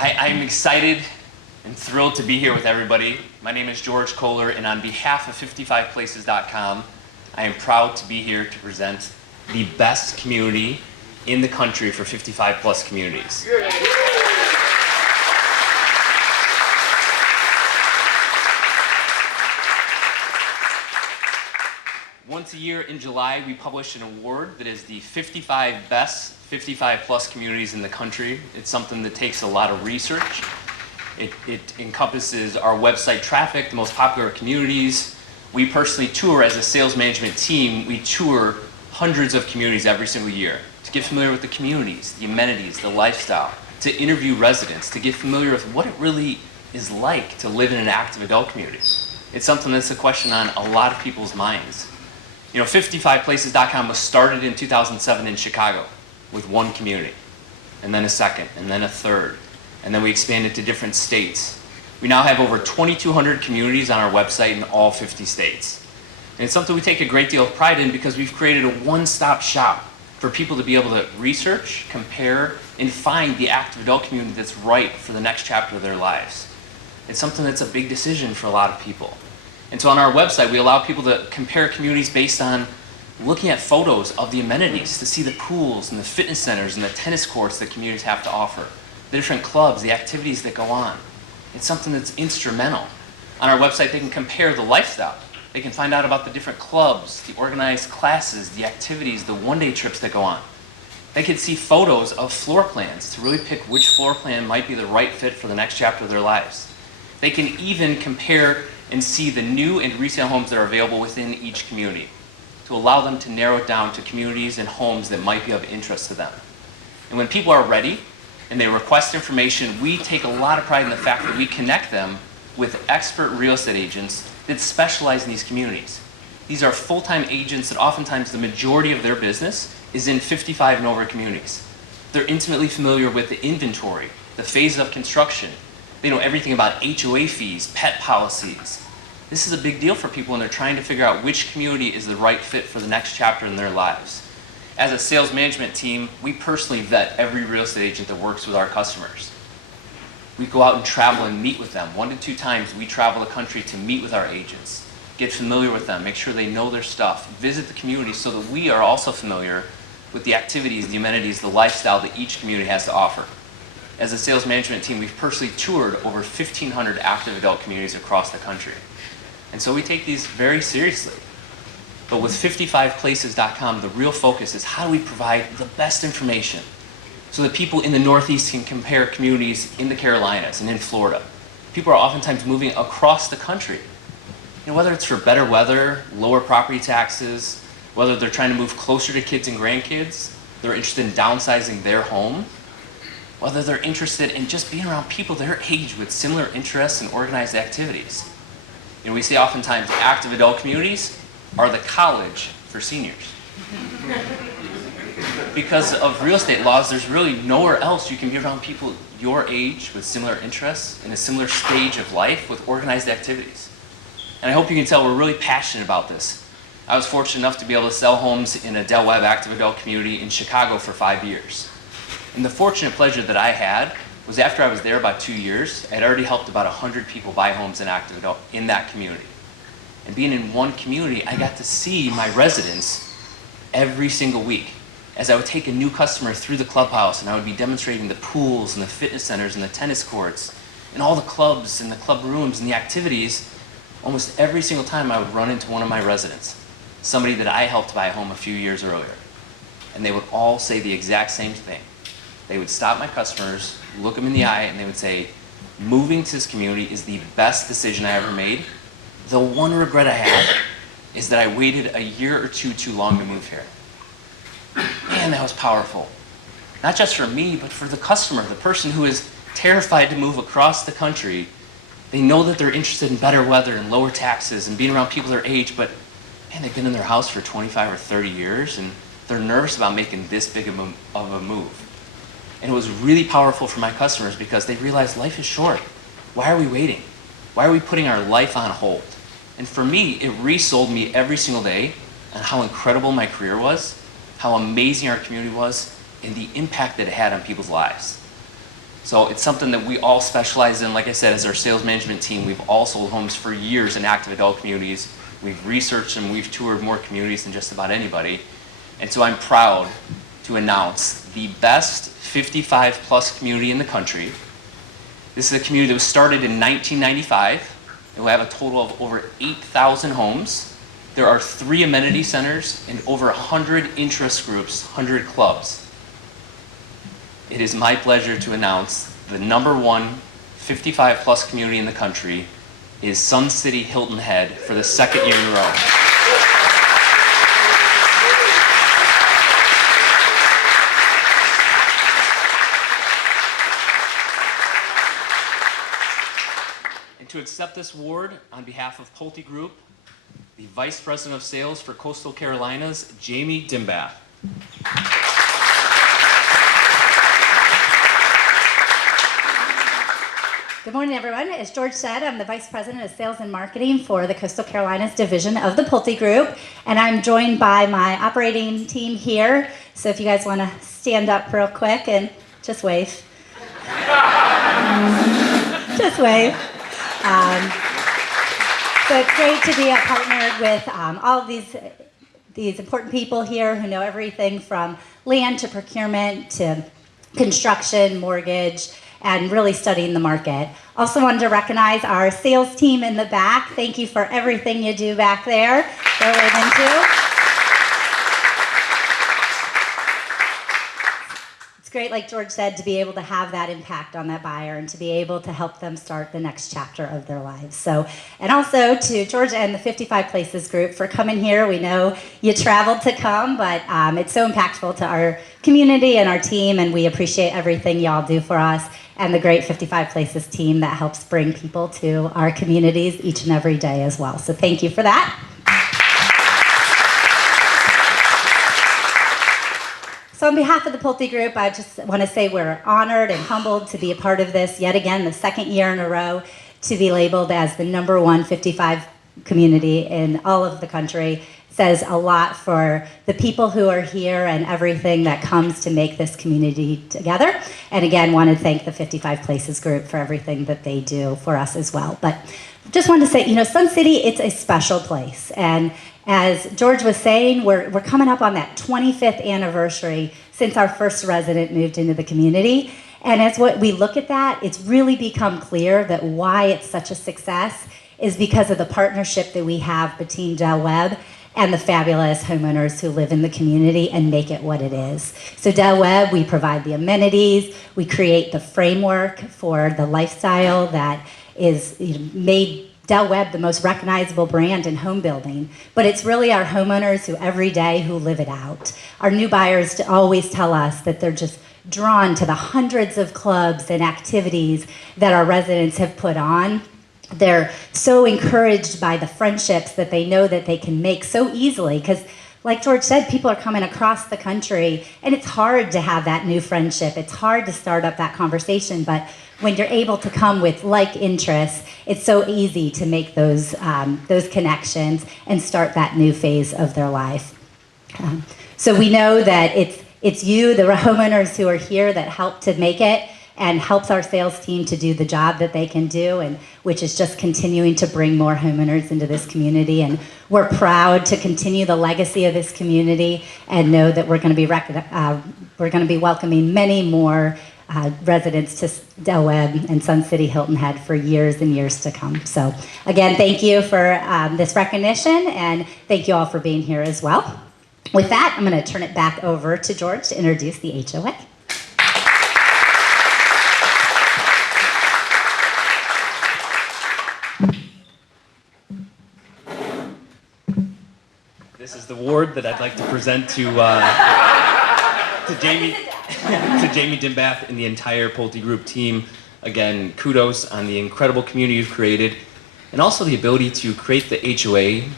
I'm excited and thrilled to be here with everybody. My name is George Kolar, and on behalf of 55places.com, I am proud to be here to present the best community in the country for 55 plus communities. Once a year in July, we publish an award that is the 55 best 55 plus communities in the country. It's something that takes a lot of research. It encompasses our website traffic, the most popular communities. We personally tour as a sales management team. We tour hundreds of communities every single year to get familiar with the communities, the amenities, the lifestyle, to interview residents, to get familiar with what it really is like to live in an active adult community. It's something that's a question on a lot of people's minds. You know, 55places.com was started in 2007 in Chicago with one community, and then a second, and then a third, and then we expanded to different states. We now have over 2,200 communities on our website in all 50 states. And it's something we take a great deal of pride in because we've created a one-stop shop for people to be able to research, compare, and find the active adult community that's right for the next chapter of their lives. It's something that's a big decision for a lot of people. And so on our website, we allow people to compare communities based on looking at photos of the amenities, to see the pools and the fitness centers and the tennis courts that communities have to offer, the different clubs, the activities that go on. It's something that's instrumental. On our website, they can compare the lifestyle. They can find out about the different clubs, the organized classes, the activities, the one-day trips that go on. They can see photos of floor plans to really pick which floor plan might be the right fit for the next chapter of their lives. They can even compare and see the new and resale homes that are available within each community to allow them to narrow it down to communities and homes that might be of interest to them. And when people are ready and they request information, we take a lot of pride in the fact that we connect them with expert real estate agents that specialize in these communities. These are full-time agents that oftentimes the majority of their business is in 55 and over communities. They're intimately familiar with the inventory, the phase of construction. They know everything about HOA fees, pet policies. This is a big deal for people when they're trying to figure out which community is the right fit for the next chapter in their lives. As a sales management team, we personally vet every real estate agent that works with our customers. We go out and travel and meet with them. 1 to 2 times we travel the country to meet with our agents, get familiar with them, make sure they know their stuff, visit the community so that we are also familiar with the activities, the amenities, the lifestyle that each community has to offer. As a sales management team, we've personally toured over 1,500 active adult communities across the country. And so we take these very seriously. But with 55places.com, the real focus is how do we provide the best information so that people in the Northeast can compare communities in the Carolinas and in Florida. People are oftentimes moving across the country. You know, whether it's for better weather, lower property taxes, whether they're trying to move closer to kids and grandkids, they're interested in downsizing their home, whether they're interested in just being around people their age with similar interests and organized activities. You know, we see oftentimes active adult communities are the college for seniors. Because of real estate laws, there's really nowhere else you can be around people your age with similar interests in a similar stage of life with organized activities. And I hope you can tell we're really passionate about this. I was fortunate enough to be able to sell homes in a Del Webb active adult community in Chicago for 5 years. And the fortunate pleasure that I had was after I was there about 2 years, I had already helped about 100 people buy homes in active adult in that community. And being in one community, I got to see my residents every single week as I would take a new customer through the clubhouse and I would be demonstrating the pools and the fitness centers and the tennis courts and all the clubs and the club rooms and the activities. Almost every single time I would run into one of my residents, somebody that I helped buy a home a few years earlier. And they would all say the exact same thing. They would stop my customers, look them in the eye, and they would say, moving to this community is the best decision I ever made. The one regret I have is that I waited a year or two too long to move here. Man, that was powerful. Not just for me, but for the customer, the person who is terrified to move across the country. They know that they're interested in better weather and lower taxes and being around people their age, but man, they've been in their house for 25 or 30 years and they're nervous about making this big of a move. And it was really powerful for my customers because they realized life is short. Why are we waiting? Why are we putting our life on hold? And for me, it resold me every single day on how incredible my career was, how amazing our community was, and the impact that it had on people's lives. So it's something that we all specialize in. Like I said, as our sales management team, we've all sold homes for years in active adult communities. We've researched and we've toured more communities than just about anybody. And so I'm proud to announce the best 55 plus community in the country. This is a community that was started in 1995. And we have a total of over 8,000 homes. There are 3 amenity centers and over 100 interest groups, 100 clubs. It is my pleasure to announce the #1 55 plus community in the country is Sun City Hilton Head for the 2nd year in a row. And to accept this award on behalf of Pulte Group, the Vice President of Sales for Coastal Carolinas, Jamie Dimbath. Good morning, everyone. As George said, I'm the Vice President of Sales and Marketing for the Coastal Carolinas division of the Pulte Group, and I'm joined by my operating team here. So if you guys want to stand up real quick and just wave. Just wave. So it's great to be partnered with all of these important people here who know everything from land to procurement to construction, mortgage, and really studying the market. Also wanted to recognize our sales team in the back. Thank you for everything you do back there. They're waving too. It's great, like George said, to be able to have that impact on that buyer and to be able to help them start the next chapter of their lives. So, and also to George and the 55 Places group for coming here. We know you traveled to come, but it's so impactful to our community and our team, and we appreciate everything y'all do for us and the great 55 Places team that helps bring people to our communities each and every day as well. So thank you for that. So on behalf of the Pulte Group, I just want to say we're honored and humbled to be a part of this yet again, the 2nd year in a row, to be labeled as the #1 55 community in all of the country. Says a lot for the people who are here and everything that comes to make this community together. And again, want to thank the 55 Places group for everything that they do for us as well. But just wanted to say, Sun City, it's a special place. And as George was saying, we're coming up on that 25th anniversary since our first resident moved into the community. And as what we look at that, it's really become clear that why it's such a success is because of the partnership that we have between Del Webb and the fabulous homeowners who live in the community and make it what it is. So Del Webb, we provide the amenities, we create the framework for the lifestyle that is made Del Webb the most recognizable brand in home building, but it's really our homeowners who every day who live it out. Our new buyers always tell us that they're just drawn to the hundreds of clubs and activities that our residents have put on. They're so encouraged by the friendships that they know that they can make so easily, because like George said, people are coming across the country and it's hard to have that new friendship. It's hard to start up that conversation, but when you're able to come with like interests, it's so easy to make those connections and start that new phase of their life. So we know that it's you, the homeowners who are here, that help to make it and helps our sales team to do the job that they can do, and which is just continuing to bring more homeowners into this community. And we're proud to continue the legacy of this community and know that we're going to be welcoming many more residents to Del Webb and Sun City Hilton Head for years and years to come. So again, thank you for this recognition, and thank you all for being here as well. With that, I'm going to turn it back over to George to introduce the HOA. This is the award that I'd like to present to Jamie Dimbath and the entire Pulte Group team. Again, kudos on the incredible community you've created, and also the ability to create the HOA,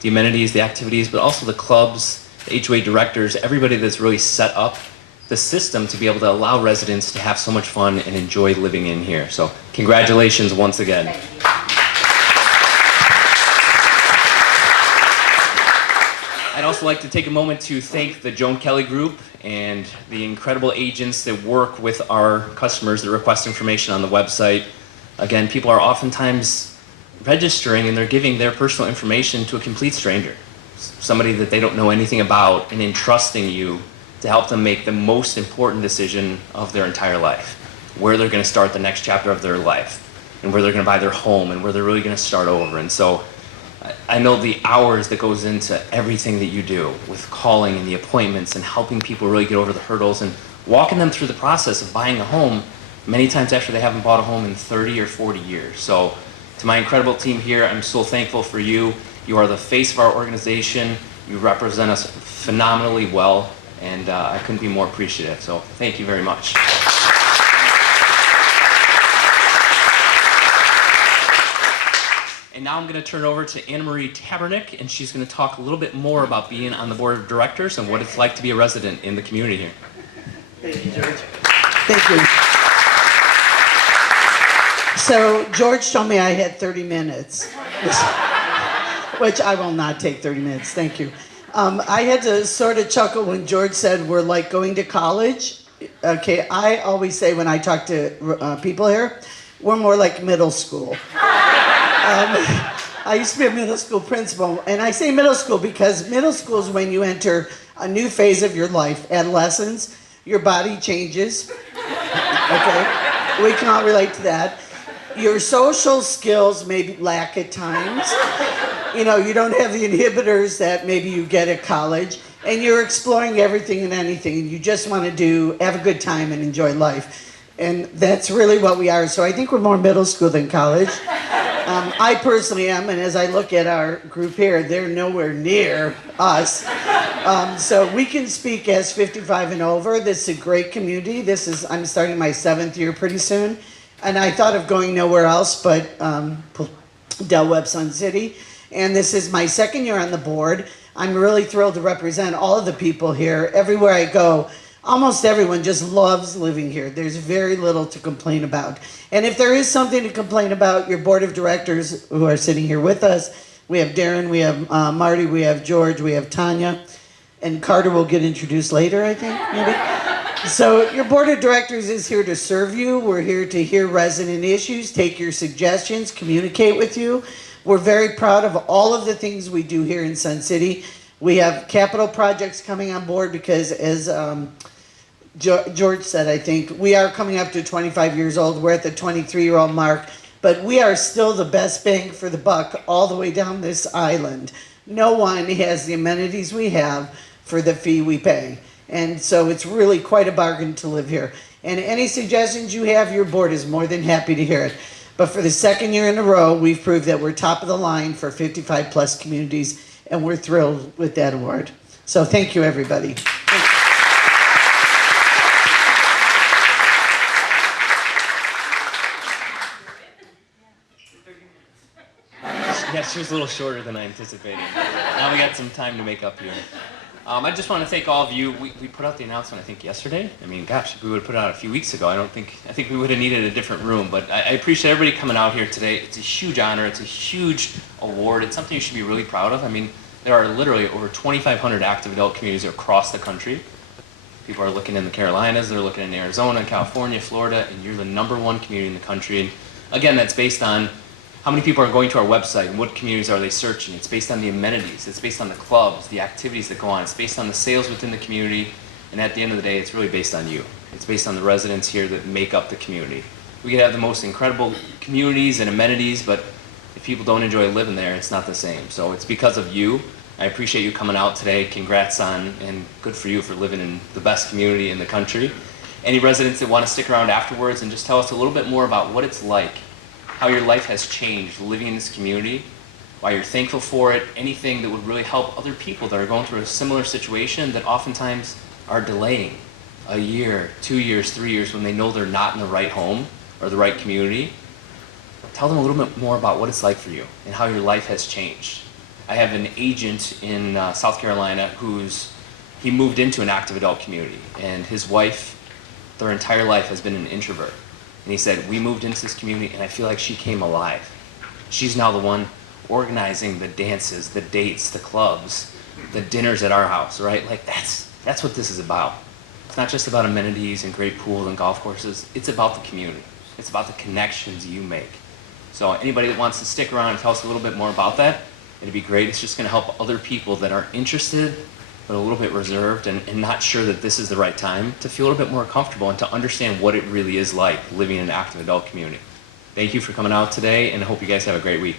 the amenities, the activities, but also the clubs, the HOA directors, everybody that's really set up the system to be able to allow residents to have so much fun and enjoy living in here. So congratulations once again. I'd also like to take a moment to thank the Joan Kelly Group and the incredible agents that work with our customers that request information on the website. Again, people are oftentimes registering and they're giving their personal information to a complete stranger, somebody that they don't know anything about, and entrusting you to help them make the most important decision of their entire life, where they're going to start the next chapter of their life, and where they're going to buy their home, and where they're really going to start over. And so I know the hours that goes into everything that you do with calling and the appointments and helping people really get over the hurdles and walking them through the process of buying a home many times after they haven't bought a home in 30 or 40 years. So to my incredible team here, I'm so thankful for you. You are the face of our organization. You represent us phenomenally well, and I couldn't be more appreciative. So thank you very much. And now I'm going to turn it over to Anna Marie Tabernick, and she's going to talk a little bit more about being on the board of directors and what it's like to be a resident in the community here. Thank you, George. Thank you. So George told me I had 30 minutes, which I will not take 30 minutes. Thank you. I had to sort of chuckle when George said we're like going to college. Okay, I always say when I talk to people here, we're more like middle school. I used to be a middle school principal, and I say middle school because middle school is when you enter a new phase of your life, adolescence. Your body changes. Okay, we can all relate to that. Your social skills maybe lack at times. You know, you don't have the inhibitors that maybe you get at college, and you're exploring everything and anything, and you just want to have a good time and enjoy life. And that's really what we are. So I think we're more middle school than college. I personally am, and as I look at our group here, they're nowhere near us. So we can speak as 55 and over. This is a great community. I'm starting my 7th year pretty soon. And I thought of going nowhere else but Del Webb Sun City. And this is my 2nd year on the board. I'm really thrilled to represent all of the people here. Everywhere I go, almost everyone just loves living here. There's very little to complain about. And if there is something to complain about, your board of directors who are sitting here with us, we have Darren, we have Marty, we have George, we have Tanya, and Carter will get introduced later, I think, maybe. So your board of directors is here to serve you. We're here to hear resident issues, take your suggestions, communicate with you. We're very proud of all of the things we do here in Sun City. We have capital projects coming on board because as George said, I think, we are coming up to 25 years old. We're at the 23-year-old mark, but we are still the best bang for the buck all the way down this island. No one has the amenities we have for the fee we pay. And so it's really quite a bargain to live here. And any suggestions you have, your board is more than happy to hear it. But for the 2nd year in a row, we've proved that we're top of the line for 55 plus communities, and we're thrilled with that award. So thank you, everybody. Yeah, she was a little shorter than I anticipated. Now we got some time to make up here. I just want to thank all of you. We put out the announcement, I think, yesterday. I mean, gosh, if we would have put it out a few weeks ago, I think we would have needed a different room. But I appreciate everybody coming out here today. It's a huge honor. It's a huge award. It's something you should be really proud of. I mean, there are literally over 2,500 active adult communities across the country. People are looking in the Carolinas, they're looking in Arizona, California, Florida, and you're the #1 community in the country. And again, that's based on how many people are going to our website and what communities are they searching. It's based on the amenities, it's based on the clubs, the activities that go on, it's based on the sales within the community, and at the end of the day, it's really based on you. It's based on the residents here that make up the community. We could have the most incredible communities and amenities, but if people don't enjoy living there, it's not the same. So it's because of you. I appreciate you coming out today. Congrats on, and good for you for living in the best community in the country. Any residents that want to stick around afterwards and just tell us a little bit more about what it's like, how your life has changed living in this community, why you're thankful for it, anything that would really help other people that are going through a similar situation that oftentimes are delaying a year, 2 years, 3 years when they know they're not in the right home or the right community. Tell them a little bit more about what it's like for you and how your life has changed. I have an agent in South Carolina he moved into an active adult community, and his wife, their entire life has been an introvert. And he said, we moved into this community and I feel like she came alive. She's now the one organizing the dances, the dates, the clubs, the dinners at our house, right? Like that's what this is about. It's not just about amenities and great pools and golf courses. It's about the community. It's about the connections you make. So anybody that wants to stick around and tell us a little bit more about that, it'd be great. It's just going to help other people that are interested but a little bit reserved and not sure that this is the right time to feel a little bit more comfortable and to understand what it really is like living in an active adult community. Thank you for coming out today, and I hope you guys have a great week.